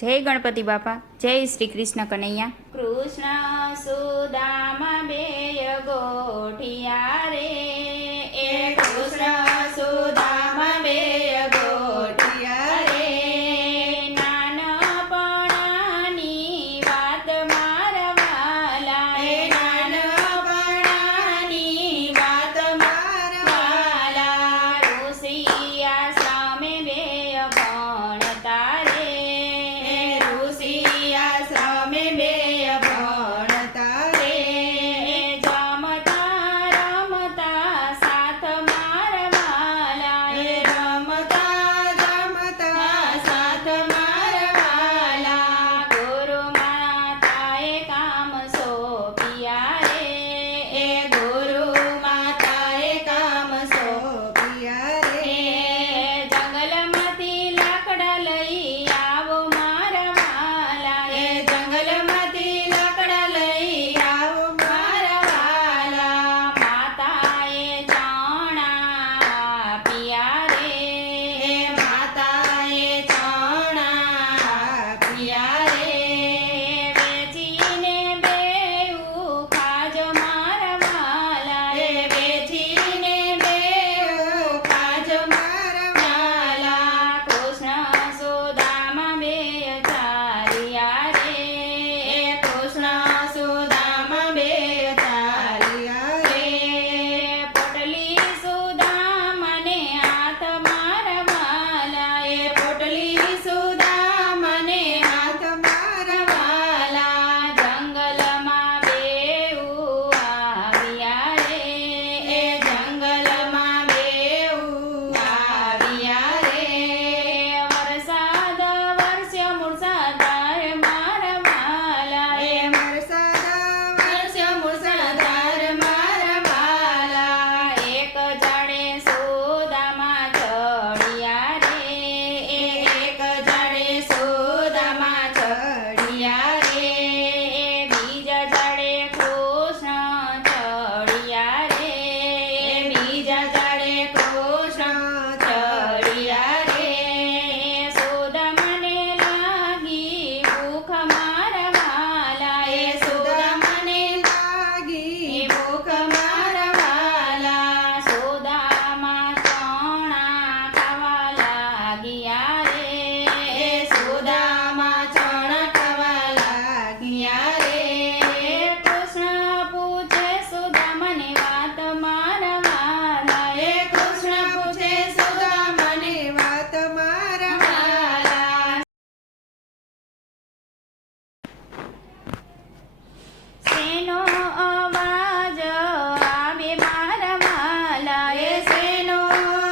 જય ગણપતિ બાપા, જય શ્રી કૃષ્ણ કનૈયા. કૃષ્ણ સુદામા બેય ગોઠિયા રે, એ કૃષ્ણ સુદામા બેય ગોઠિયા રે. નાનપણાની વાત મારા વાલા, એ નાનપણાની વાત મારા વાલા. ઋષિયા સામે બેય ભણતા રે, સામે બેય ભણતા રે. જમતા રમતા સાથ મારા વાલા, એ રમતા રમતા સાથ મારા વાલા. ગુરુ માતાએ કામ સોંપ્યા રે, એ ગુરુ માતાએ કામ સોંપ્યા રે. જંગલમાંથી લાકડા લઈ આવો મારા વાલા, એ જંગલમાંથી લાકડા લઈ આવો મારા વાલા. માતાએ ચણા આપ્યા રે, માતાએ ચણા આપ્યા રે. વેચીને બેઉ ખાજો મારા વાલા, એ વેચીને બેઉ ખાજો મારા વાલા. કૃષ્ણ સુદામા બેય ચાલ્યા રે, એ કૃષ્ણ સુદામા બેય ચાલ્યા રે. પોટલી સુદામાને હાથ મારા વાલા, એ પોટલી સુદામાને હાથ મારા વાલા. જંગલમાં બેઉ આવ્યા રે, એ જંગલમાં બેઉ આવ્યા રે. વરસાદ વરસ્યો મુસળધાર મારા વાલા, એ વરસાદ વરસ્યો મુસળધાર મારા વાલા. એક ઝાડે સુદામા ચડ્યા રે, એક ઝાડે સુદામા ચડ્યા રે. બીજા ઝાડે કૃષ્ણ ચડ્યા રે, બીજા ઝાડે કૃષ્ણ ચડ્યા રે. સુદામાને લાગી ભૂખ મારા વાલા, એ સુદામાને લાગી ભૂખ મારા વાલા. સુદામા ચણા ખાવા લાગ્યા રે, એ સુદામા ચણા ખાવા લાગ્યા રે. કૃષ્ણ પૂછે સુદામાની વાત મારા વાલા, એ કૃષ્ણ પૂછે સુદામાની વાત મારા વાલા. શેનો અવાજ આવે મારા વાલા, એ શેનો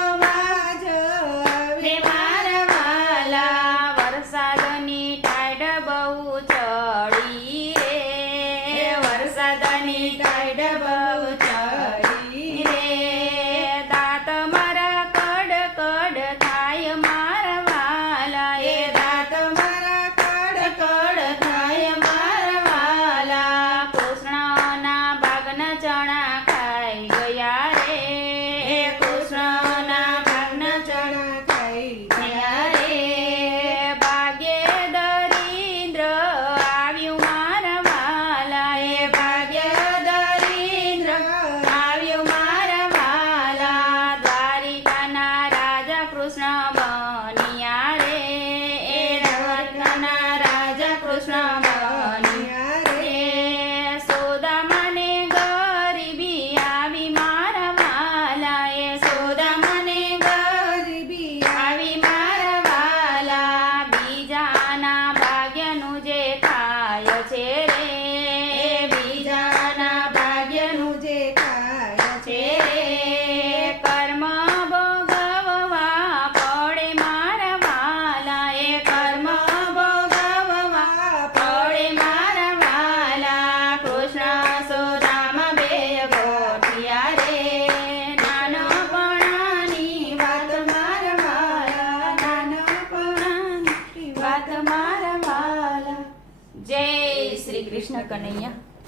અવાજ આવે મારા વાલા. વરસાદની ટાઈડ બહુ ચડી રે, વરસાદની ટાઈડ બહુ ચડી રે. દાંત મારા કડ કડ થાય મારા વાલા, એ દાંત મારા કડ કડ થાય મારા વાલા. કૃષ્ણના બાગના ચણા ખાઈ ગયા રે, એ કૃષ્ણના બાગના ચણા ખાઈ ગયા રે. ભાગ્યે દરિદ્ર આવ્યું મારા વાલા, એ ભાગ્યે દરિદ્ર આવ્યું મારા વાલા. દ્વારિકાના રાજા કૃષ્ણ બન્યા રે, એ દ્વારિકાના રાજા કૃષ્ણ બન્યા રે. સુદામાને ગરીબી આવી મારા વાલા, એ સુદામાને ગરીબી આવી મારા વાલા. બીજાના ભાગ્યનું જે થાય છે રે, એ બીજાના ભાગ્યનું જે થાય છે રે. કર્મ ભોગવવા પડે મારા વાલા, એ કર્મ ભોગવવા પડે મારા વાલા. કૃષ્ણ સુદામા બેય ગોઠિયા રે, નાનપણાની વાત મારા વાલા, નાનપણાની વાત મારા વાલા. જય શ્રી કૃષ્ણ કનૈયા.